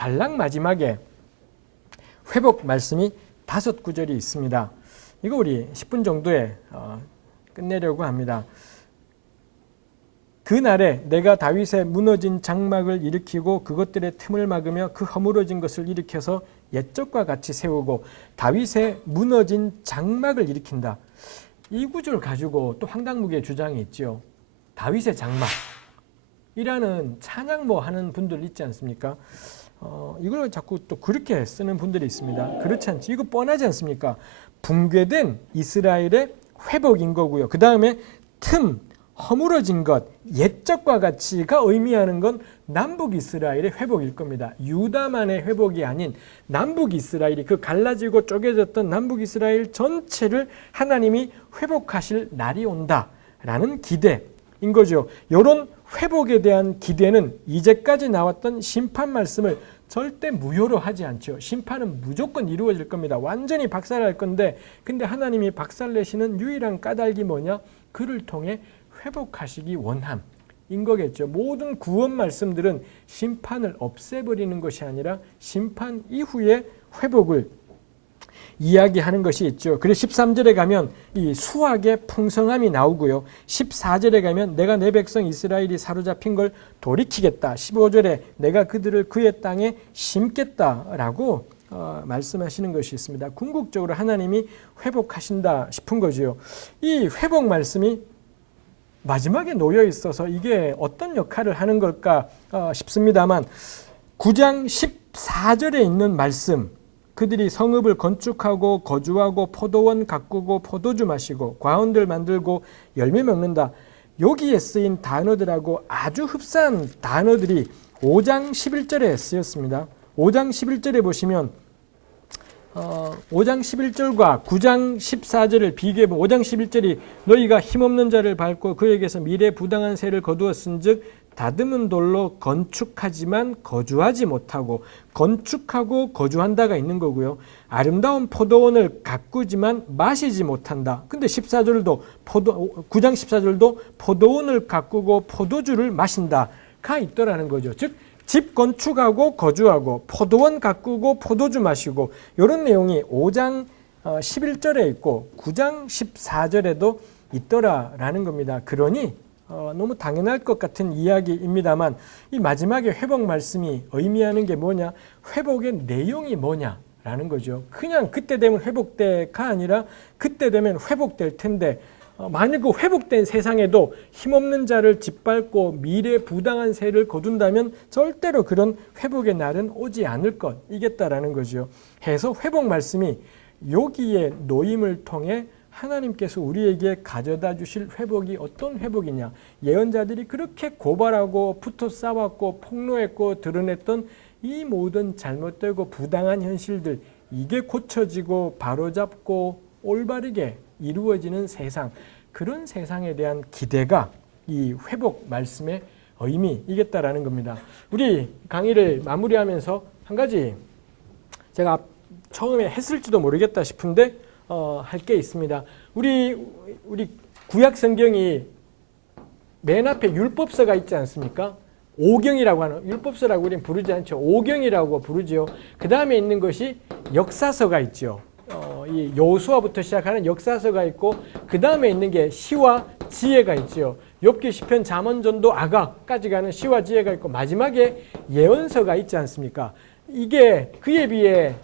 단락 마지막에 회복 말씀이 5구절이 있습니다. 이거 우리 10분 정도에 끝내려고 합니다. 그날에 내가 다윗의 무너진 장막을 일으키고 그것들의 틈을 막으며 그 허물어진 것을 일으켜서 옛적과 같이 세우고 다윗의 무너진 장막을 일으킨다. 이 구절 가지고 또 황당무계 주장이 있죠. 다윗의 장막이라는 찬양 하는 분들 있지 않습니까? 이걸 자꾸 또 그렇게 쓰는 분들이 있습니다. 그렇지 않지. 이거 뻔하지 않습니까? 붕괴된 이스라엘의 회복인 거고요. 그 다음에 틈, 허물어진 것, 옛적과 같이가 의미하는 건 남북 이스라엘의 회복일 겁니다. 유다만의 회복이 아닌 남북 이스라엘이 그 갈라지고 쪼개졌던 남북 이스라엘 전체를 하나님이 회복하실 날이 온다라는 기대인 거죠. 이런 회복에 대한 기대는 이제까지 나왔던 심판 말씀을 절대 무효로 하지 않죠. 심판은 무조건 이루어질 겁니다. 완전히 박살날 건데 근데 하나님이 박살내시는 유일한 까닭이 뭐냐? 그를 통해 회복하시기 원함인 거겠죠. 모든 구원 말씀들은 심판을 없애버리는 것이 아니라 심판 이후의 회복을 이야기하는 것이 있죠. 그래서 13절에 가면 이 수확의 풍성함이 나오고요. 14절에 가면 내가 내 백성 이스라엘이 사로잡힌 걸 돌이키겠다. 15절에 내가 그들을 그의 땅에 심겠다라고 말씀하시는 것이 있습니다. 궁극적으로 하나님이 회복하신다 싶은 거죠. 이 회복 말씀이 마지막에 놓여 있어서 이게 어떤 역할을 하는 걸까 싶습니다만 9장 14절에 있는 말씀, 그들이 성읍을 건축하고 거주하고 포도원 가꾸고 포도주 마시고 과원들 만들고 열매 먹는다. 여기에 쓰인 단어들하고 아주 흡사한 단어들이 5장 11절에 쓰였습니다. 5장 11절에 보시면 5장 11절과 9장 14절을 비교해보면 5장 11절이 너희가 힘없는 자를 밟고 그에게서 미래 부당한 세를 거두었은즉 다듬은 돌로 건축하지만 거주하지 못하고 건축하고 거주한다가 있는 거고요. 아름다운 포도원을 가꾸지만 마시지 못한다. 근데 14절도 9장 14절도 포도원을 가꾸고 포도주를 마신다가 있더라는 거죠. 즉 집 건축하고 거주하고 포도원 가꾸고 포도주 마시고 이런 내용이 5장 11절에 있고 9장 14절에도 있더라라는 겁니다. 그러니 너무 당연할 것 같은 이야기입니다만 이 마지막에 회복 말씀이 의미하는 게 뭐냐? 회복의 내용이 뭐냐라는 거죠. 그냥 그때 되면 회복돼가 아니라 그때 되면 회복될 텐데 만일 그 회복된 세상에도 힘없는 자를 짓밟고 미래 부당한 세를 거둔다면 절대로 그런 회복의 날은 오지 않을 것이겠다라는 거죠. 해서 회복 말씀이 여기에 노임을 통해 하나님께서 우리에게 가져다 주실 회복이 어떤 회복이냐. 예언자들이 그렇게 고발하고 붙어 싸웠고 폭로했고 드러냈던 이 모든 잘못되고 부당한 현실들, 이게 고쳐지고 바로잡고 올바르게 이루어지는 세상, 그런 세상에 대한 기대가 이 회복 말씀의 의미이겠다라는 겁니다. 우리 강의를 마무리하면서 한 가지 제가 처음에 했을지도 모르겠다 싶은데 할 게 있습니다. 우리 구약 성경이 맨 앞에 율법서가 있지 않습니까? 오경이라고 하는, 율법서라고 우리는 부르지 않죠. 오경이라고 부르지요. 그 다음에 있는 것이 역사서가 있죠. 이 여호수아부터 시작하는 역사서가 있고 그 다음에 있는 게 시와 지혜가 있죠. 욥기, 시편, 잠언, 전도, 아가까지 가는 시와 지혜가 있고 마지막에 예언서가 있지 않습니까? 이게 그에 비해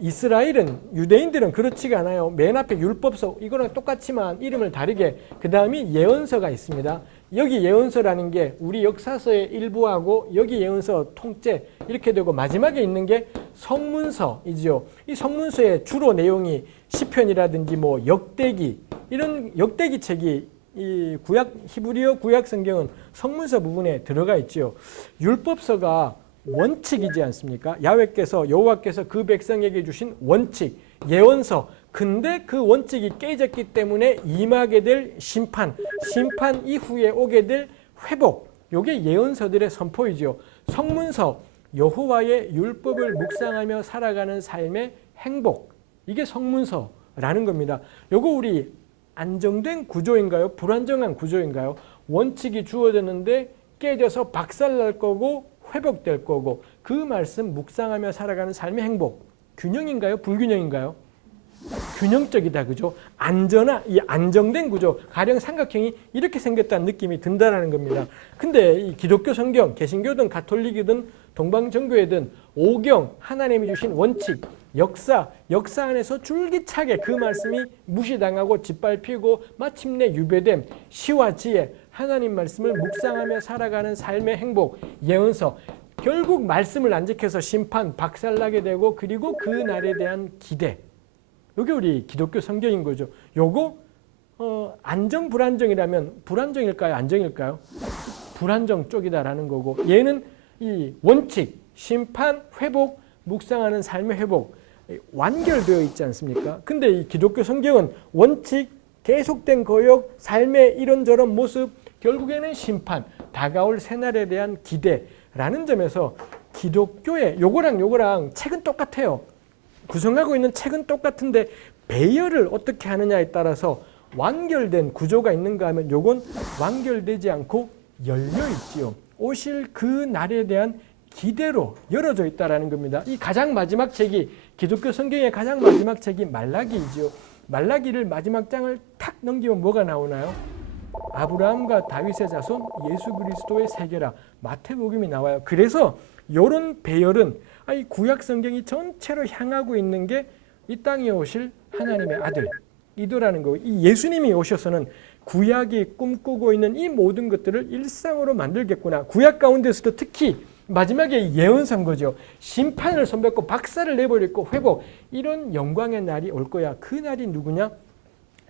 이스라엘은, 유대인들은 그렇지가 않아요. 맨 앞에 율법서, 이거랑 똑같지만 이름을 다르게 그 다음이 예언서가 있습니다. 여기 예언서라는 게 우리 역사서의 일부하고 여기 예언서 통째 이렇게 되고 마지막에 있는 게 성문서이지요. 이 성문서의 주로 내용이 시편이라든지 뭐 역대기, 이런 역대기 책이 이 히브리어 구약 성경은 성문서 부분에 들어가 있지요. 율법서가 원칙이지 않습니까? 여호와께서 그 백성에게 주신 원칙, 예언서. 근데 그 원칙이 깨졌기 때문에 임하게 될 심판 이후에 오게 될 회복, 이게 예언서들의 선포이죠. 성문서, 여호와의 율법을 묵상하며 살아가는 삶의 행복, 이게 성문서라는 겁니다. 요거 우리 안정된 구조인가요? 불안정한 구조인가요? 원칙이 주어졌는데 깨져서 박살날 거고 회복될 거고 그 말씀 묵상하며 살아가는 삶의 행복. 균형인가요? 불균형인가요? 균형적이다. 그죠? 이 안정된 구조, 가령 삼각형이 이렇게 생겼다는 느낌이 든다라는 겁니다. 근데 이 기독교 성경, 개신교든 가톨릭이든 동방정교회든 오경, 하나님이 주신 원칙, 역사 안에서 줄기차게 그 말씀이 무시당하고 짓밟히고 마침내 유배됨, 시와 지혜, 하나님 말씀을 묵상하며 살아가는 삶의 행복, 예언서, 결국 말씀을 안 지켜서 심판, 박살나게 되고 그리고 그 날에 대한 기대. 이게 우리 기독교 성경인 거죠. 요거 안정 불안정이라면 불안정일까요? 안정일까요? 불안정 쪽이다라는 거고 얘는 이 원칙, 심판, 회복, 묵상하는 삶의 회복 완결되어 있지 않습니까? 근데 이 기독교 성경은 원칙, 계속된 거역, 삶의 이런저런 모습, 결국에는 심판, 다가올 새날에 대한 기대라는 점에서 기독교의 요거랑 책은 똑같아요. 구성하고 있는 책은 똑같은데 배열을 어떻게 하느냐에 따라서 완결된 구조가 있는가 하면 요건 완결되지 않고 열려있지요. 오실 그 날에 대한 기대로 열어져 있다라는 겁니다. 이 가장 마지막 책이 기독교 성경의 가장 마지막 책이 말라기이지요. 말라기를 마지막 장을 탁 넘기면 뭐가 나오나요? 아브라함과 다윗의 자손 예수 그리스도의 세계라 마태복음이 나와요. 그래서 이런 배열은 이 구약 성경이 전체로 향하고 있는 게 이 땅에 오실 하나님의 아들 이도라는 거. 이 예수님이 오셔서는 구약이 꿈꾸고 있는 이 모든 것들을 일상으로 만들겠구나. 구약 가운데서도 특히 마지막에 예언한 거죠. 심판을 손뱉고 박살을 내버리고 회복. 이런 영광의 날이 올 거야. 그 날이 누구냐?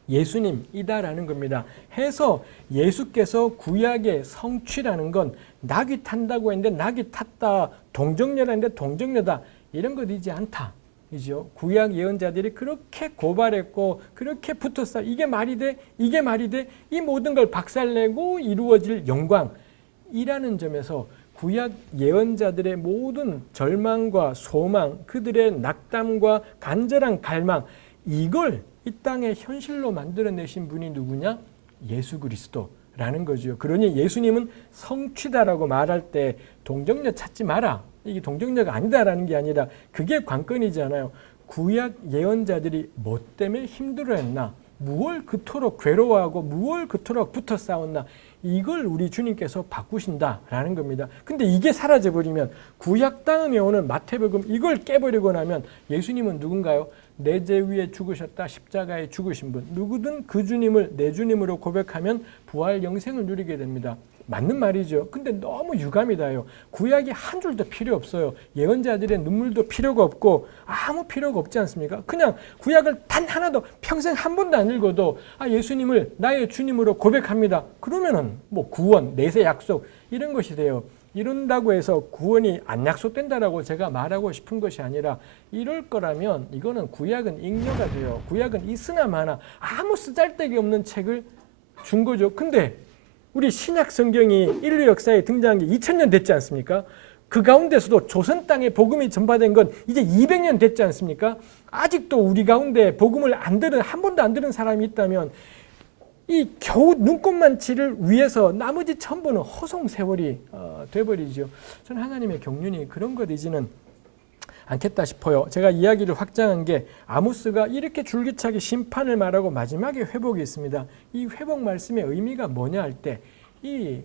예수님이다라는 겁니다. 해서 예수께서 구약의 성취라는 건 낙이 탄다고 했는데 낙이 탔다. 동정녀라는데 동정녀다. 이런 것이지 않다. 이죠. 구약 예언자들이 그렇게 고발했고 그렇게 붙었어. 이게 말이 돼? 이게 말이 돼? 이 모든 걸 박살내고 이루어질 영광이라는 점에서 구약 예언자들의 모든 절망과 소망, 그들의 낙담과 간절한 갈망 이걸 이 땅에 현실로 만들어내신 분이 누구냐? 예수 그리스도라는 거죠. 그러니 예수님은 성취다라고 말할 때 동정녀 찾지 마라. 이게 동정녀가 아니다라는 게 아니라 그게 관건이잖아요. 구약 예언자들이 뭐 때문에 힘들어했나? 무얼 그토록 괴로워하고 무얼 그토록 붙어 싸웠나? 이걸 우리 주님께서 바꾸신다라는 겁니다. 근데 이게 사라져버리면 구약 다음에 오는 마태복음 이걸 깨버리고 나면 예수님은 누군가요? 내 죄 위에 죽으셨다 십자가에 죽으신 분. 누구든 그 주님을 내 주님으로 고백하면 부활 영생을 누리게 됩니다. 맞는 말이죠. 근데 너무 유감이다요. 구약이 한 줄도 필요 없어요. 예언자들의 눈물도 필요가 없고 아무 필요가 없지 않습니까? 그냥 구약을 단 하나도 평생 한 번도 안 읽어도 예수님을 나의 주님으로 고백합니다. 그러면은 뭐 구원, 내세 약속 이런 것이 돼요. 이런다고 해서 구원이 안 약속된다라고 제가 말하고 싶은 것이 아니라 이럴 거라면 이거는 구약은 잉여가 돼요. 구약은 있으나 마나 아무 쓰잘데기 없는 책을 준 거죠. 근데 우리 신약 성경이 인류 역사에 등장한 게 2000년 됐지 않습니까? 그 가운데서도 조선 땅에 복음이 전파된 건 이제 200년 됐지 않습니까? 아직도 우리 가운데 복음을 한 번도 안 들은 사람이 있다면 이 겨우 눈꽃만치를 위해서 나머지 전부는 허송 세월이 돼버리죠. 저는 하나님의 경륜이 그런 것이지는 않겠다 싶어요. 제가 이야기를 확장한 게 아모스가 이렇게 줄기차게 심판을 말하고 마지막에 회복이 있습니다. 이 회복 말씀의 의미가 뭐냐 할 때 이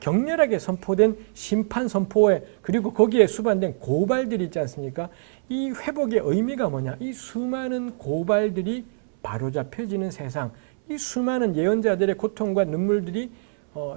격렬하게 선포된 심판 선포에 그리고 거기에 수반된 고발들이 있지 않습니까? 이 회복의 의미가 뭐냐? 이 수많은 고발들이 바로잡혀지는 세상, 이 수많은 예언자들의 고통과 눈물들이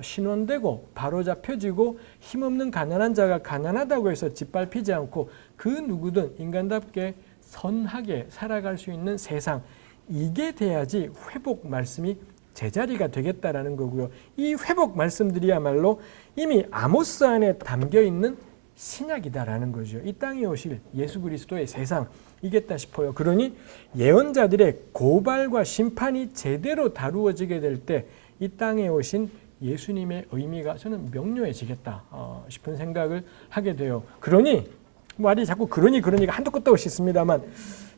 신원되고 바로잡혀지고 힘없는 가난한 자가 가난하다고 해서 짓밟히지 않고 그 누구든 인간답게 선하게 살아갈 수 있는 세상, 이게 돼야지 회복 말씀이 제자리가 되겠다라는 거고요. 이 회복 말씀들이야말로 이미 아모스 안에 담겨있는 신약이다라는 거죠. 이 땅에 오실 예수 그리스도의 세상이겠다 싶어요. 그러니 예언자들의 고발과 심판이 제대로 다루어지게 될 때 이 땅에 오신 예수님의 의미가 저는 명료해지겠다 싶은 생각을 하게 돼요. 그러니 말이 자꾸 그러니가 한도 끝도 없이 있습니다만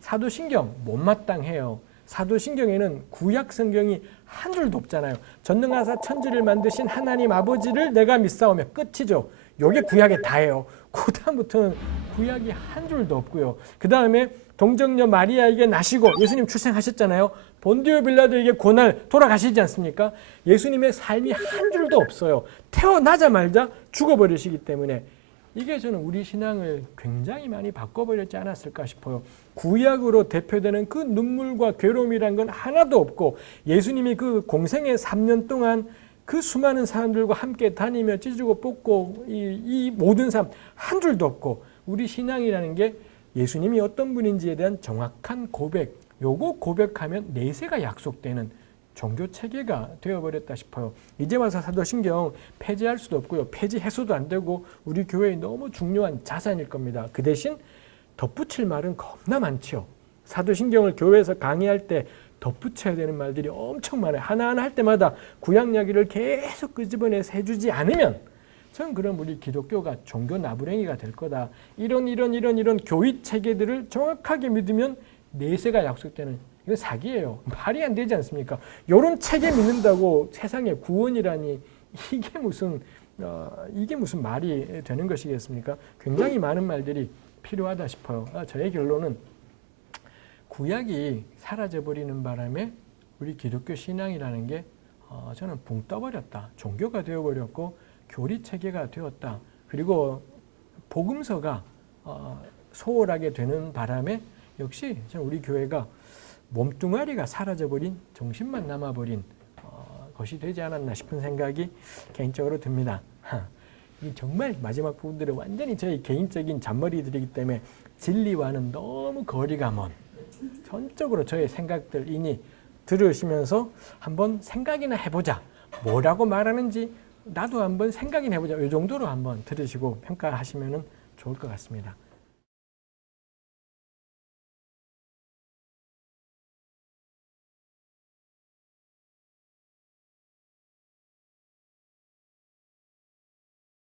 사도신경 못마땅해요. 사도신경에는 구약 성경이 한 줄도 없잖아요. 전능하사 천지를 만드신 하나님 아버지를 내가 믿사오며 끝이죠. 요게 구약에 다예요. 그 다음부터는 구약이 한 줄도 없고요. 그 다음에 동정녀 마리아에게 나시고 예수님 출생하셨잖아요. 본디오 빌라도에게 고날 돌아가시지 않습니까? 예수님의 삶이 한 줄도 없어요. 태어나자마자 죽어버리시기 때문에 이게 저는 우리 신앙을 굉장히 많이 바꿔버렸지 않았을까 싶어요. 구약으로 대표되는 그 눈물과 괴로움이란 건 하나도 없고 예수님이 그 공생의 3년 동안 그 수많은 사람들과 함께 다니며 찢고 뽑고 이 모든 삶 한 줄도 없고 우리 신앙이라는 게 예수님이 어떤 분인지에 대한 정확한 고백, 요거 고백하면 내세가 약속되는 종교 체계가 되어버렸다 싶어요. 이제 와서 사도신경 폐지할 수도 없고요. 폐지해서도 안 되고 우리 교회의 너무 중요한 자산일 겁니다. 그 대신 덧붙일 말은 겁나 많죠. 사도신경을 교회에서 강의할 때 덧붙여야 되는 말들이 엄청 많아요. 하나하나 할 때마다 구약 이야기를 계속 끄집어내서 해주지 않으면 저는 그럼 우리 기독교가 종교 나부랭이가 될 거다. 이런 교의 체계들을 정확하게 믿으면 내세가 약속되는 이건 사기예요. 말이 안 되지 않습니까? 이런 체계 믿는다고 세상에 구원이라니 이게 무슨 말이 되는 것이겠습니까? 굉장히 많은 말들이 필요하다 싶어요. 저의 결론은 구약이 사라져버리는 바람에 우리 기독교 신앙이라는 게 저는 붕 떠버렸다. 종교가 되어버렸고 교리 체계가 되었다. 그리고 복음서가 소홀하게 되는 바람에 역시 우리 교회가 몸뚱아리가 사라져버린 정신만 남아버린 것이 되지 않았나 싶은 생각이 개인적으로 듭니다. 이 정말 마지막 부분들은 완전히 저희 개인적인 잔머리들이기 때문에 진리와는 너무 거리가 먼 전적으로 저의 생각들이니 들으시면서 한번 생각이나 해보자. 뭐라고 말하는지 나도 한번 생각이나 해보자. 이 정도로 한번 들으시고 평가하시면 좋을 것 같습니다.